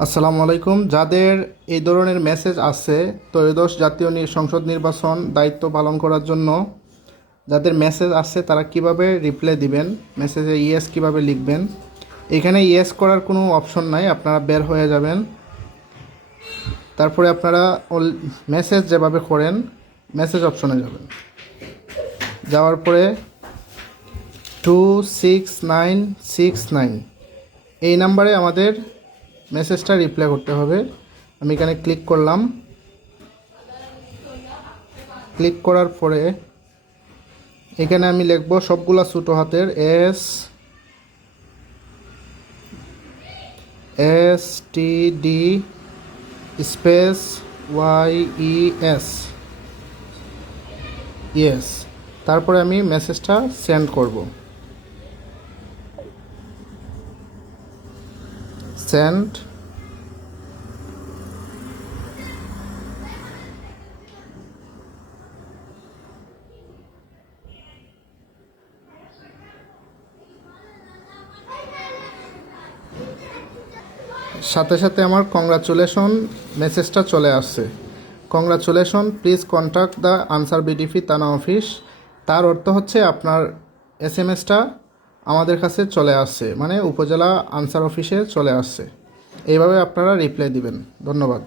আসসালামু আলাইকুম। যাদের এই ধরনের মেসেজ আছে ত্রয়োদশ জাতীয় সংসদ নির্বাচন দায়িত্ব পালন করার জন্য যাদের মেসেজ আসছে তারা কিভাবে রিপ্লাই দিবেন, মেসেজে ইয়েস কিভাবে লিখবেন। এখানে ইয়েস করার কোনো অপশন নাই, আপনারা বের হয়ে যাবেন। তারপরে আপনারা মেসেজ যেভাবে করেন মেসেজ অপশনে যাবেন। যাওয়ার পরে 26969 এই নাম্বারে আমাদের মেসেজটা রিপ্লাই করতে হবে। আমি এখানে ক্লিক করলাম। ক্লিক করার পরে এখানে আমি লিখব সবগুলা ছোটো হাতের STD স্পেস YES ইয়েস। তারপরে আমি মেসেজটা সেন্ড করব। সেন্ড। সাথে সাথে আমার কংগ্রাচুলেশন মেসেজটা চলে আসছে। Congratulation, please contact the answer BDP থানা অফিস। তার অর্থ হচ্ছে আপনার এসএমএসটা আমাদের কাছে চলে আসছে, মানে উপজেলা আনসার অফিসে চলে আসছে। এইভাবে আপনারা রিপ্লাই দিবেন। ধন্যবাদ।